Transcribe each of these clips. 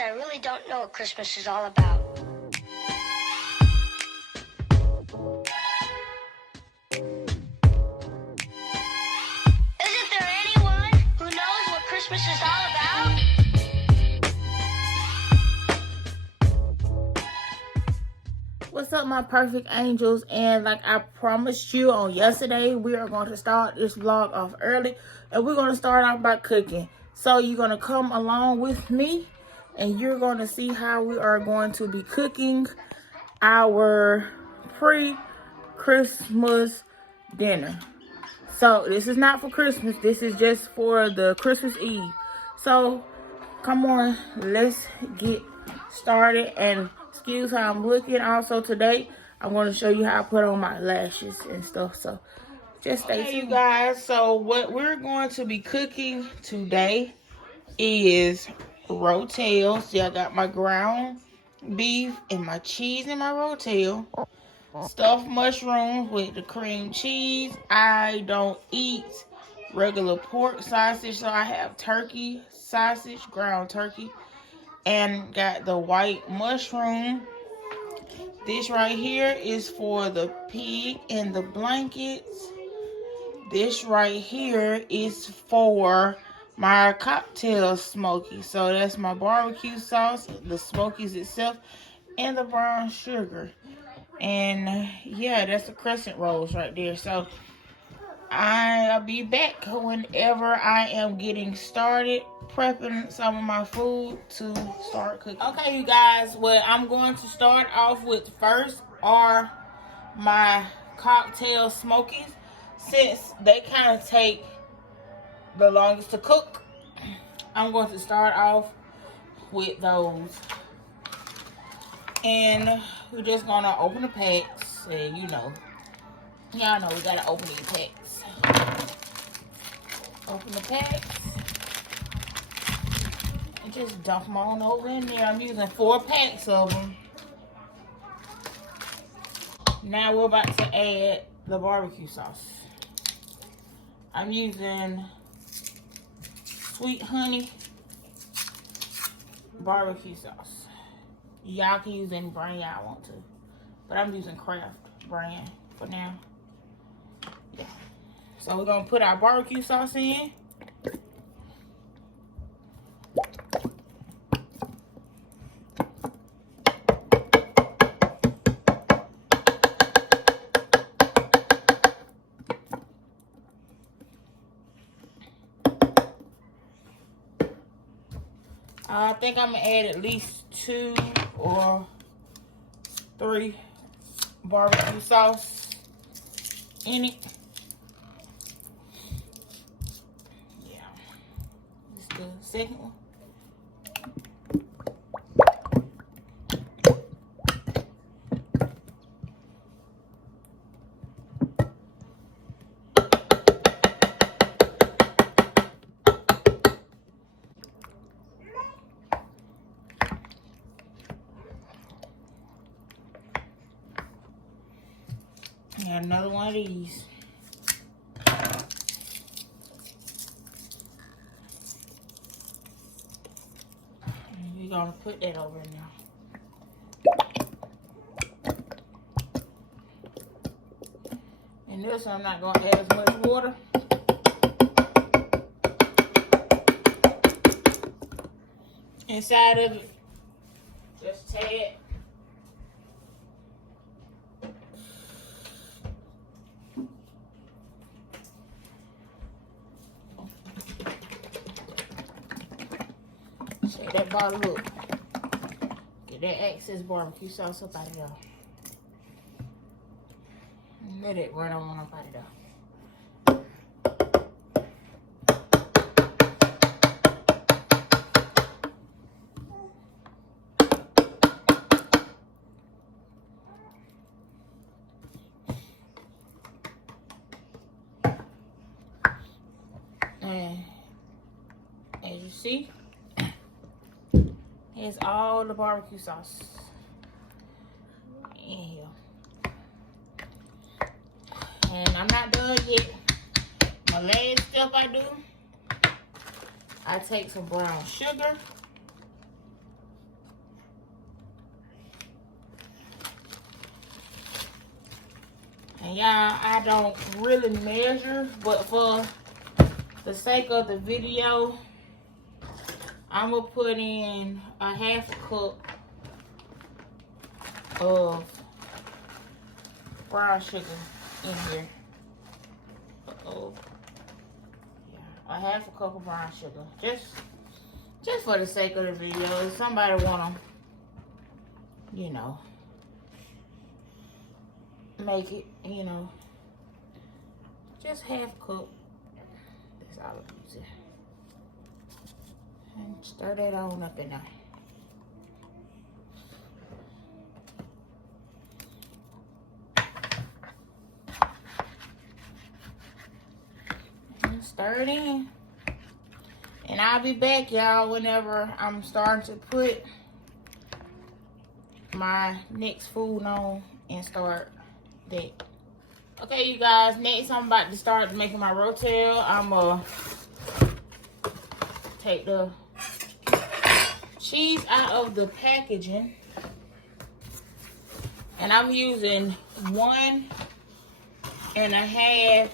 I really don't know what Christmas is all about. Isn't there anyone who knows what Christmas is all about? What's up, my perfect angels? And like I promised you on yesterday, we are going to start this vlog off early, and we're going to start off by cooking. So you're going to come along with me, and you're going to see how we are going to be cooking our pre-Christmas dinner. So this is not for Christmas, this is just for the Christmas Eve. So come on, let's get started. And excuse how I'm looking. Also today, I'm going to show you how I put on my lashes and stuff. So just stay tuned, you guys. So what we're going to be cooking today is rotel. See, I got my ground beef and my cheese in my rotel. Stuffed mushrooms with the cream cheese. I don't eat regular pork sausage, so I have turkey sausage, ground turkey, and got the white mushroom. This right here is for the pig and the blankets. This right here is for my cocktail smoky. So that's my barbecue sauce, the smokies itself, and the brown sugar. And yeah, that's the crescent rolls right there. So I'll be back whenever I am getting started prepping some of my food to start cooking. Okay, you guys, what I'm going to start off with first are my cocktail smokies. Since they kind of take the longest to cook, I'm going to start off with those. And we're just gonna open the packs. And y'all know we gotta open these packs. Open the packs and just dump them on over in there. I'm using 4 packs of them. Now we're about to add the barbecue sauce. I'm using Sweet Honey barbecue sauce. Y'all can use any brand y'all want to, but I'm using Kraft brand for now. Yeah. So we're gonna put our barbecue sauce in. I think I'm gonna add at least 2 or 3 barbecue sauce in it. Yeah, this is the second one. And another one of these. And we're gonna put that over in there. And this I'm not gonna add as much water. Inside of it, just tad. Shake that bottle up. Get that excess barbecue sauce up out of there. And let it run on up out of there. And as you see, here's all the barbecue sauce in here. And I'm not done yet. My last step I do, I take some brown sugar And y'all, I don't really measure, but for the sake of the video, I'm gonna put in a half a cup of brown sugar in here. Uh-oh. Yeah, a half a cup of brown sugar. Just for the sake of the video. If somebody wanna, you know, make it, you know, just half a cup. That's all I'm using. And stir that on up in there. And stir it in. And I'll be back, y'all, whenever I'm starting to put my next food on and start that. Okay, you guys, next I'm about to start making my rotel. I'm gonna take the cheese out of the packaging, and I'm using 1.5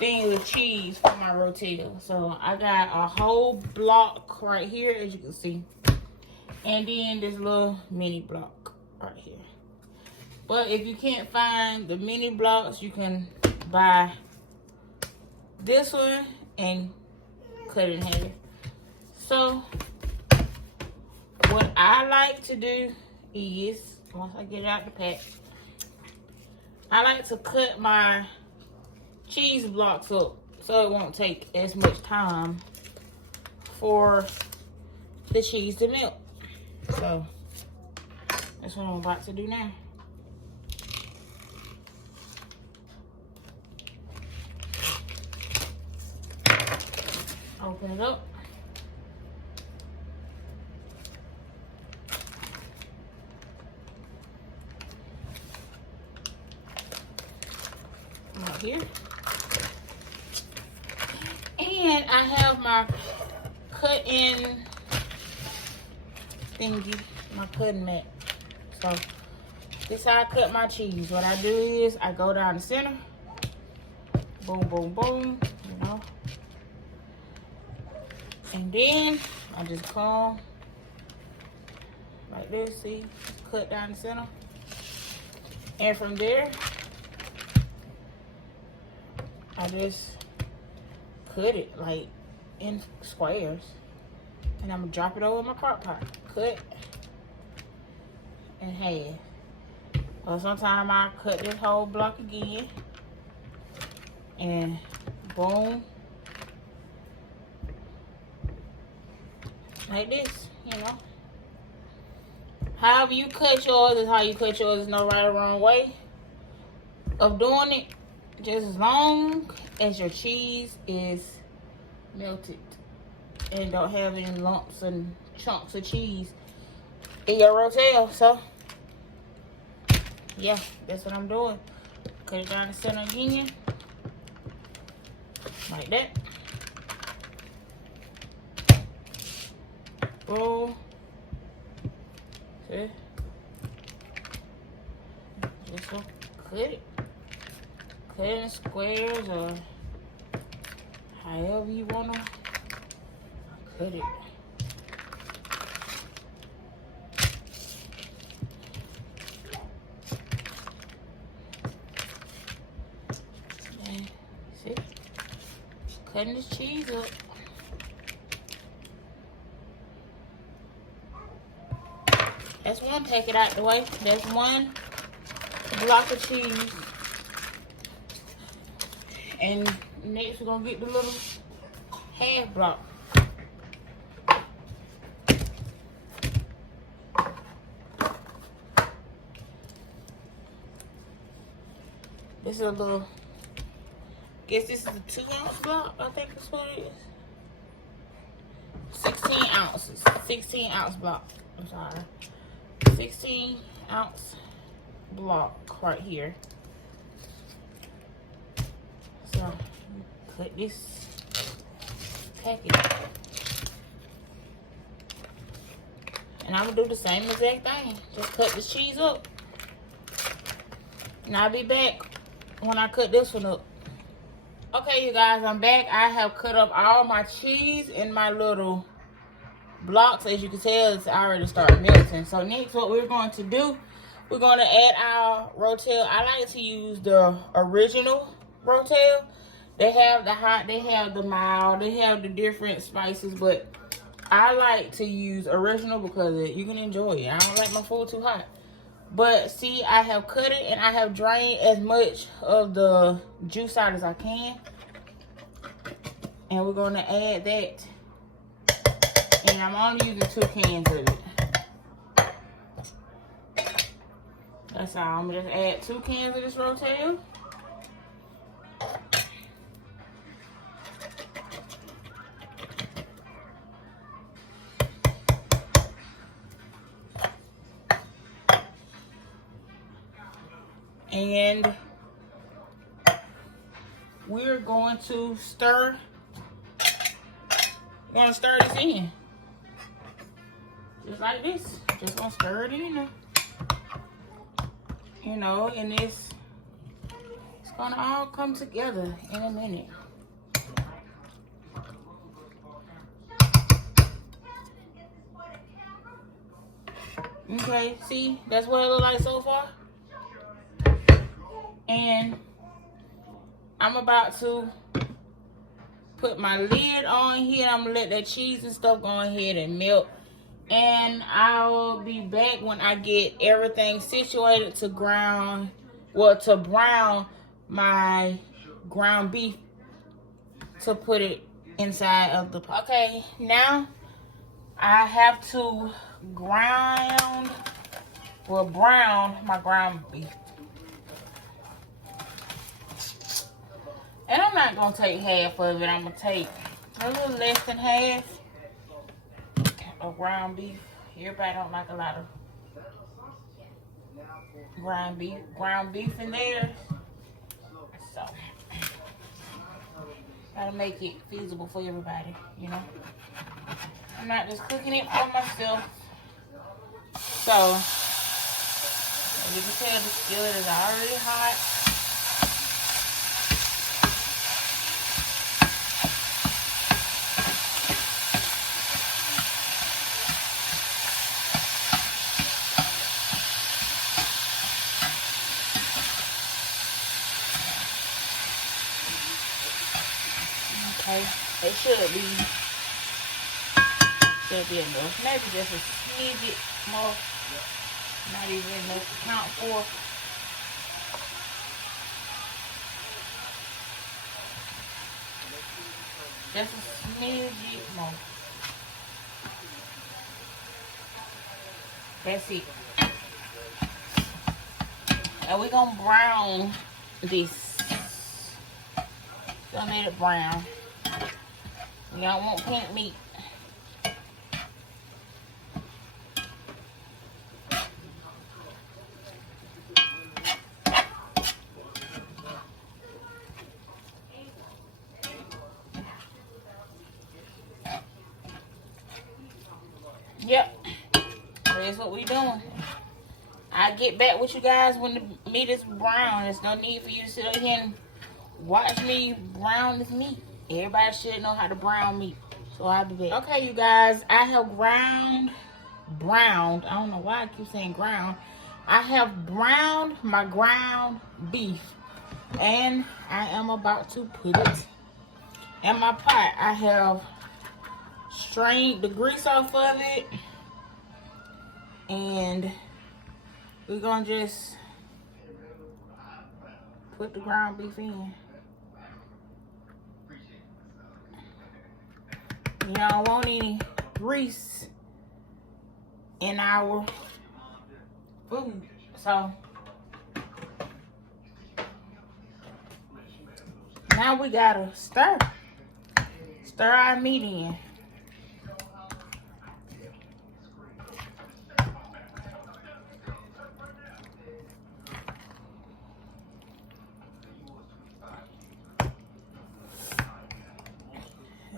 things of cheese for my rotel. So I got a whole block right here, as you can see, and then this little mini block right here. But if you can't find the mini blocks, you can buy this one and cut it in half. So what I like to do is, once I get it out the pack, I like to cut my cheese blocks up so it won't take as much time for the cheese to melt. So that's what I'm about to do now. Open it up. Right here. And I have my cutting thingy, my cutting mat. So this is how I cut my cheese. What I do is I go down the center. Boom, boom, boom. You know. And then I just come like this, see? Cut down the center. And from there, I just cut it like in squares. And I'm gonna drop it over my crock pot. Cut in half. Or sometimes I cut this whole block again. And boom. Like this, you know. However you cut yours is how you cut yours. There's no right or wrong way of doing it. Just as long as your cheese is melted and don't have any lumps and chunks of cheese in your rotel. So yeah, that's what I'm doing. Cut it down the center again. Like that. Boom. See? Just gonna cut it. Cut it in squares or however you wanna cut it. And see? Cutting this cheese up. That's one, take it out the way. That's one block of cheese. And next we're gonna get the little half block. This is a little, guess this is a 2-ounce block, I think that's what it is. 16 ounces, 16-ounce block, I'm sorry. 16-ounce block right here. So, cut this package. And I'm gonna do the same exact thing. Just cut the cheese up. And I'll be back when I cut this one up. Okay, you guys, I'm back. I have cut up all my cheese in my little blocks. As you can tell, it's already started melting. So next, what we're going to do, we're going to add our Rotel. I like to use the original Rotel. They have the hot, they have the mild, they have the different spices, but I like to use original because you can enjoy it. I don't like my food too hot. But see, I have cut it and I have drained as much of the juice out as I can. And we're going to add that. And I'm only using 2 cans of it. That's all. I'm going to just add 2 cans of this Rotel. And we're going to stir. We're going to stir this in. Just like this. Just going to stir it in. You know, and it's going to all come together in a minute. Okay, see? That's what it looks like so far. And I'm about to put my lid on here. I'm gonna let that cheese and stuff go ahead and melt. And I'll be back when I get everything situated to brown my ground beef to put it inside of the pot. Okay, now I have to brown my ground beef. And I'm not going to take half of it. I'm going to take a little less than half of ground beef. Everybody don't like a lot of ground beef in there. So, gotta make it feasible for everybody, you know. I'm not just cooking it for myself. So, as you can tell, the skillet is already hot. Okay, it should be enough. Maybe just a smidget more. Not even enough to count for. Just a smidget more. That's it. And we're gonna brown this. Gonna let it brown. We don't want pink meat. Yep, that's what we doing. I'll get back with you guys when the meat is brown. There's no need for you to sit over here and watch me brown this meat. Everybody should know how to brown meat. So I'll be back. Okay, you guys, I have browned. I don't know why I keep saying ground. I have browned my ground beef. And I am about to put it in my pot. I have strained the grease off of it. And we're gonna just put the ground beef in. You don't want any grease in our food. So now we gotta stir our meat in.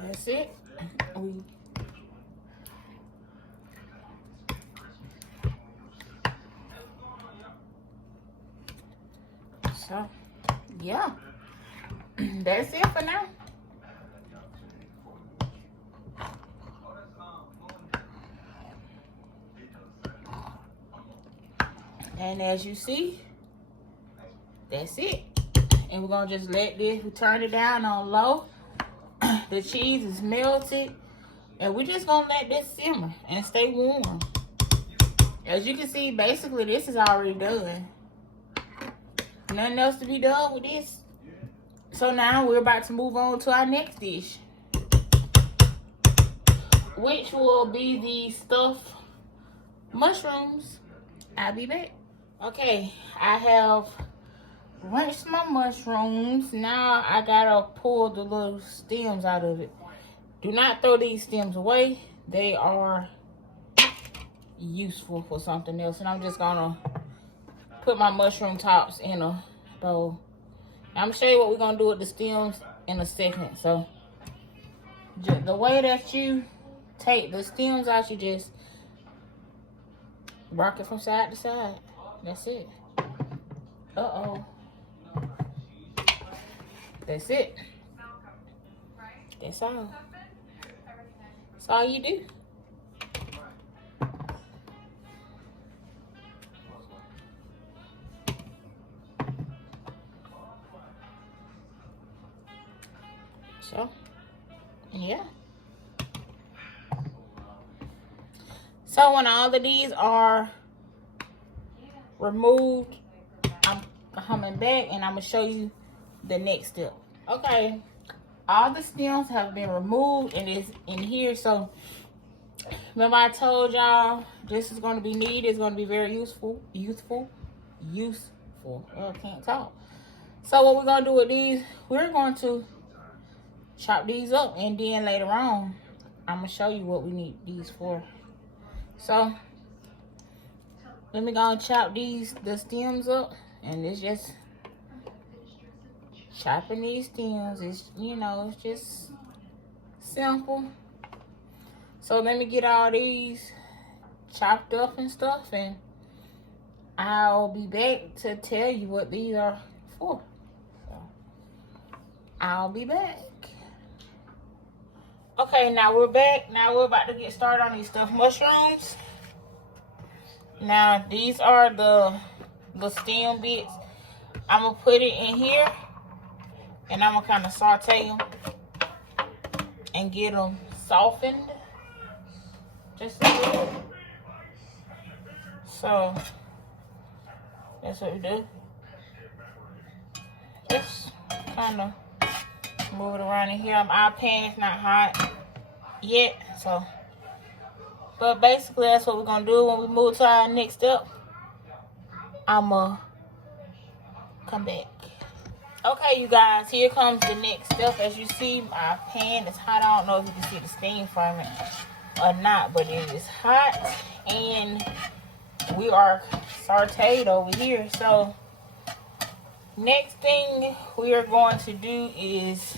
That's it. So, yeah. That's it for now. And as you see, that's it. And we're gonna just let this, we turn it down on low. The cheese is melted. And we're just gonna let this simmer and stay warm. As you can see, basically this is already done. Nothing else to be done with this. So now we're about to move on to our next dish, which will be the stuffed mushrooms. I'll be back. Okay, I have rinsed my mushrooms. Now I gotta pull the little stems out of it. Do not throw these stems away. They are useful for something else. And I'm just gonna put my mushroom tops in a bowl. I'm gonna show you what we're gonna do with the stems in a second. So the way that you take the stems out, you just rock it from side to side. That's it. Uh-oh. That's it. That's all. That's all you do. So, yeah. So when all of these are removed, I'm coming back and I'm gonna show you the next step. Okay, all the stems have been removed and it's in here. So remember I told y'all this is going to be needed. It's going to be very useful. Oh, I can't talk. So what we're going to do with these, we're going to chop these up, and then later on I'm going to show you what we need these for. So let me go and chop the stems up, and it's just chopping these stems. It's, you know, it's just simple. So let me get all these chopped up and stuff, and I'll be back to tell you what these are for. So I'll be back. Okay, now we're back. Now we're about to get started on these stuffed mushrooms. Now these are the stem bits. I'm gonna put it in here, and I'm gonna kind of saute them and get them softened just a little. So that's what we do. Just kind of move it around in here. Our pan's not hot yet, so. But basically, that's what we're gonna do when we move to our next step. I'ma come back. Okay, you guys, here comes the next step. As you see, our pan is hot. I don't know if you can see the steam from it or not, but it is hot, and we are sauteed over here. So next thing we are going to do is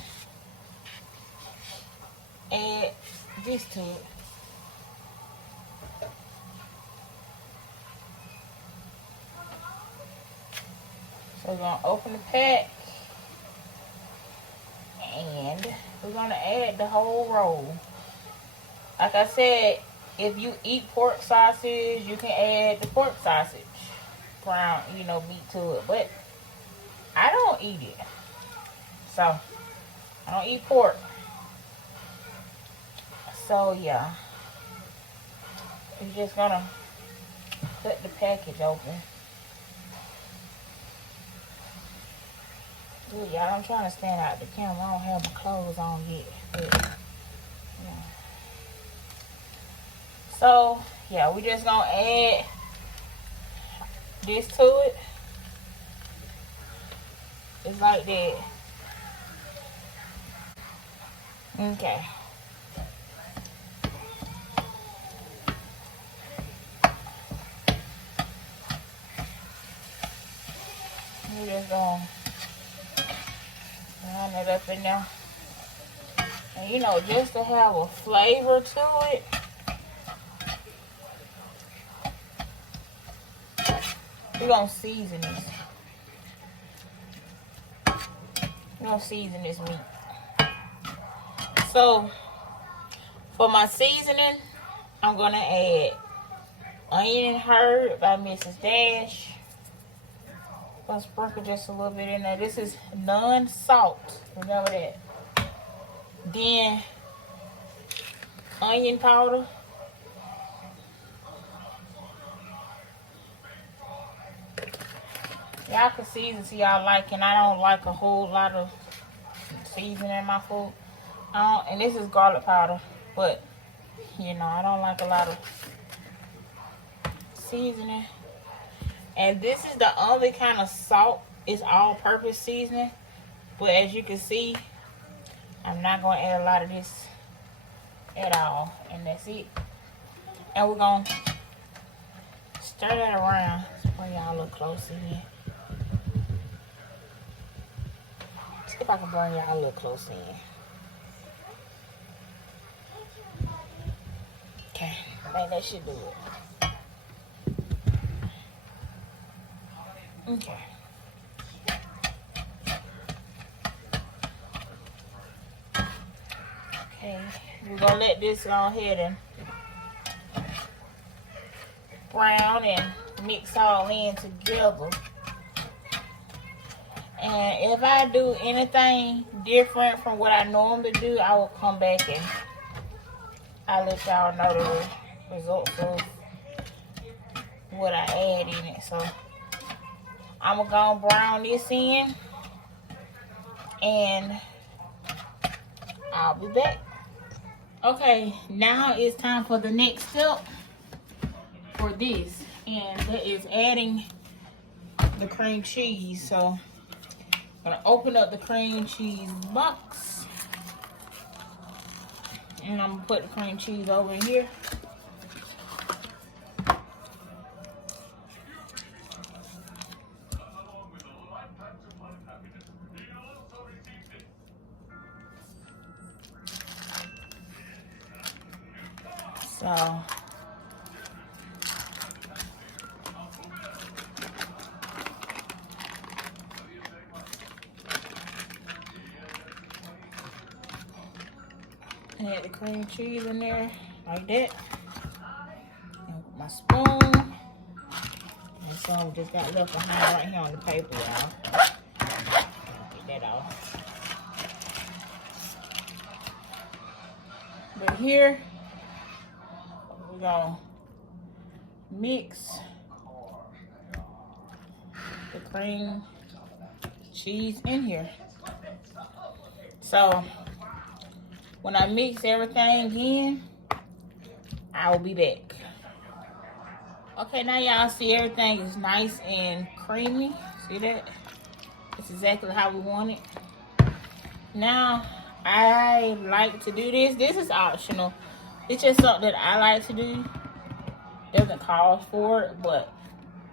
add this to it. So we're going to open the pack, and we're going to add the whole roll. Like I said, if you eat pork sausage, you can add the pork sausage, ground, you know, meat to it. But I don't eat it. So, I don't eat pork. So, yeah. You're just going to cut the package open. Ooh, y'all, I'm trying to stand out the camera. I don't have my clothes on yet. But, yeah. So, yeah, we just gonna add this to it. It's like that. Okay. We just gonna line it up in there. And you know, just to have a flavor to it, we're gonna season this. We're gonna season this meat. So for my seasoning, I'm gonna add onion and herb by Mrs. Dash. I'll sprinkle just a little bit in there. This is non-salt. Remember that. Then onion powder. Y'all can season to y'all like, and I don't like a whole lot of seasoning in my food. And this is garlic powder, but you know I don't like a lot of seasoning. And this is the only kind of salt. It's all-purpose seasoning, but as you can see, I'm not gonna add a lot of this at all, and that's it. And we're gonna stir that around. Let's bring y'all a little closer here. See if I can bring y'all a little closer in. Okay, I think that should do it. Okay. Okay, we're gonna let this go ahead and brown and mix all in together. And if I do anything different from what I normally do, I will come back and I'll let y'all know the results of what I add in it. So I'm gonna go and brown this in, and I'll be back. Okay, now it's time for the next step for this, and that is adding the cream cheese. So I'm gonna open up the cream cheese box, and I'm gonna put the cream cheese over here. So add the cream cheese in there like that. And with my spoon. And so just got left behind right here on the paper, y'all. Get that off. But here we're gonna mix the cream cheese in here. So when I mix everything in, I will be back. Okay, now y'all see everything is nice and creamy. See that? It's exactly how we want it. Now, I like to do this. This is optional. It's just something that I like to do. Doesn't call for it, but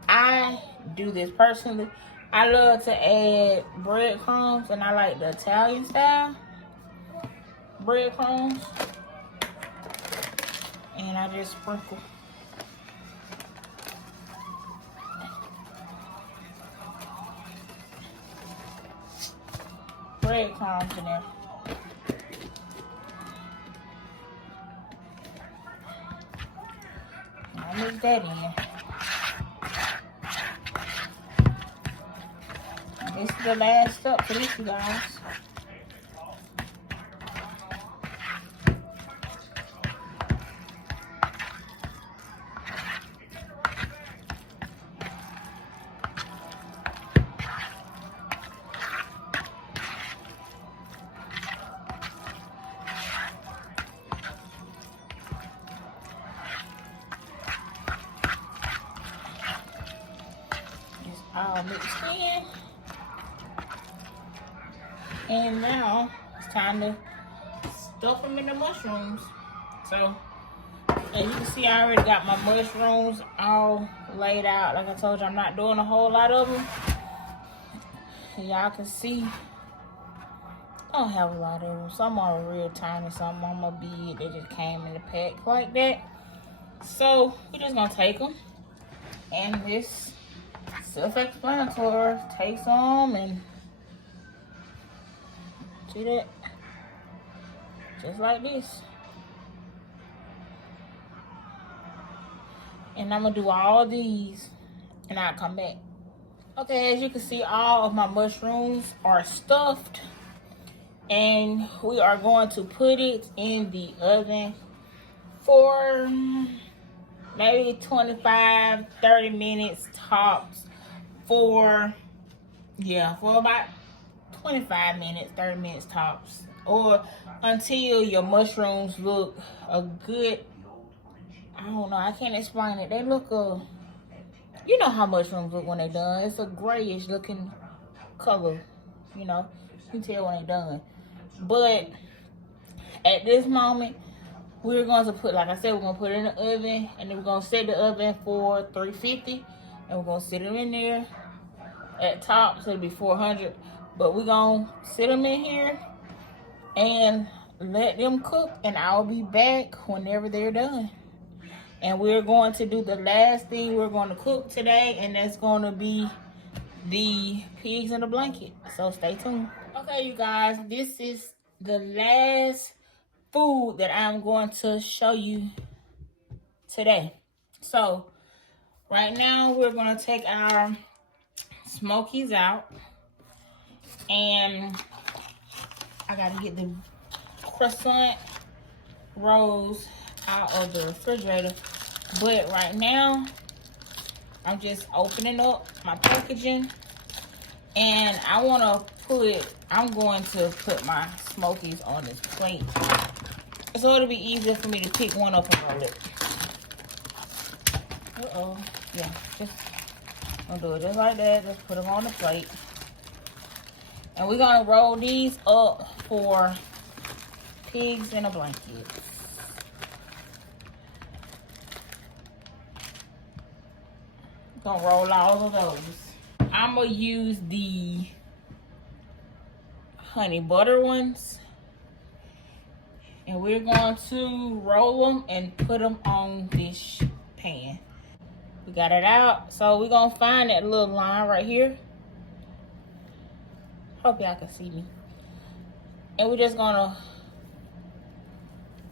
I do this personally. I love to add breadcrumbs, and I like the Italian style breadcrumbs. And I just sprinkle breadcrumbs in there. I'll mix that in. This is the last step for this, you guys. All mixed in. And now it's time to stuff them in the mushrooms. So as you can see, I already got my mushrooms all laid out. Like I told you, I'm not doing a whole lot of them. Y'all can see I don't have a lot of them. Some are real tiny, some of them are big. They just came in the pack like that. So we're just gonna take them, and this self-explanatory. Take some and See that? Just like this. And I'm gonna do all these and I'll come back. Okay, as you can see, all of my mushrooms are stuffed. And we are going to put it in the oven for maybe 25-30 minutes tops. For about 25 minutes, 30 minutes tops, or until your mushrooms look a good, I don't know, I can't explain it. They look you know how mushrooms look when they're done. It's a grayish looking color, you know. You can tell when they're done. But at this moment, we're going to put, like I said, we're going to put it in the oven, and then we're going to set the oven for 350, and we're going to sit them in there at top, so it'll be 400. But we're going to sit them in here and let them cook, and I'll be back whenever they're done. And we're going to do the last thing we're going to cook today, and that's going to be the pigs in a blanket. So stay tuned. Okay, you guys, this is the last food that I'm going to show you today. So right now we're going to take our smokies out, and I got to get the croissant rolls out of the refrigerator. But right now I'm just opening up my packaging, and I'm going to put my smokies on this plate, so it'll be easier for me to pick one up and roll it. Yeah, just gonna do it just like that. Just put them on the plate, and we're gonna roll these up for pigs in a blanket. Gonna roll all of those. I'm gonna use the honey butter ones, and we're going to roll them and put them on this pan. We got it out, so we're gonna find that little line right here. Hope y'all can see me. And we're just gonna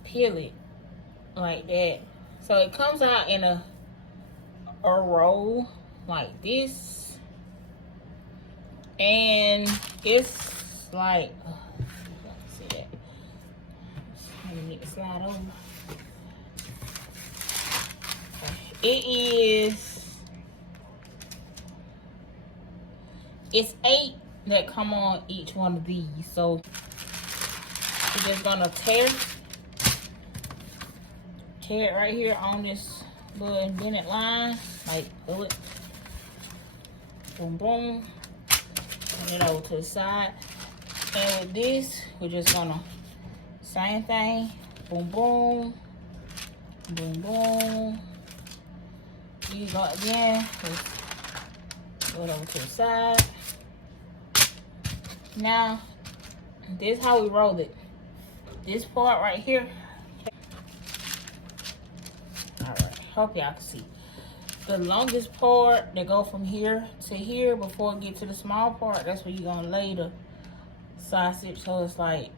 peel it like that, so it comes out in a roll like this, and it's like, see that? Let me make it slide over. It's 8 that come on each one of these, so we're just gonna tear it right here on this little indented line, like pull it, boom boom, turn it over to the side. And with this, we're just gonna same thing, boom boom, boom boom. You go again, go it over to the side. Now this is how we roll it. This part right here. Alright, hope y'all can see. The longest part that go from here to here before it get to the small part, that's where you're gonna lay the sausage. So it's like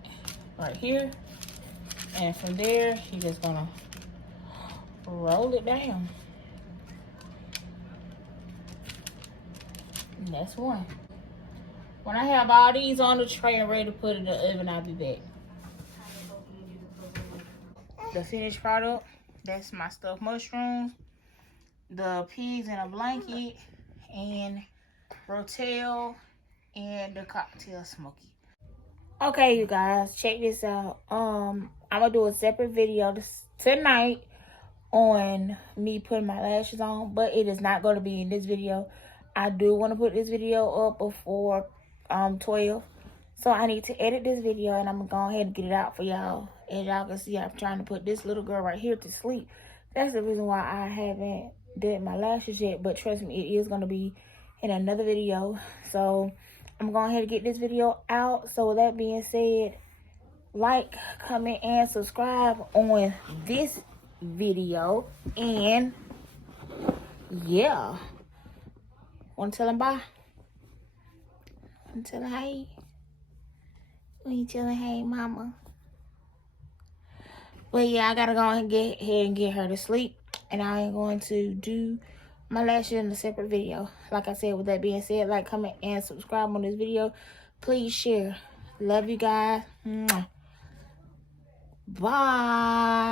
right here, and from there you're just gonna roll it down. And that's one. When I have all these on the tray and ready to put in the oven, I'll be back. The finished product, that's my stuffed mushrooms, the pigs in a blanket, and rotel, and the cocktail smoky. Okay, you guys, check this out. I'm gonna do a separate video tonight on me putting my lashes on, but it is not going to be in this video. I do want to put this video up before 12, so I need to edit this video, and I'm gonna go ahead and get it out for y'all. As y'all can see, I'm trying to put this little girl right here to sleep. That's the reason why I haven't did my lashes yet, but trust me, it is going to be in another video. So I'm going ahead and get this video out. So with that being said, like, comment, and subscribe on this video. And yeah, want to tell them bye? Want to tell them hey? Queen chilling. Hey, mama. But yeah, I gotta go ahead and get her to sleep. And I am going to do my lashes in a separate video. Like I said, with that being said, like, comment, and subscribe on this video. Please share. Love you guys. Mwah. Bye.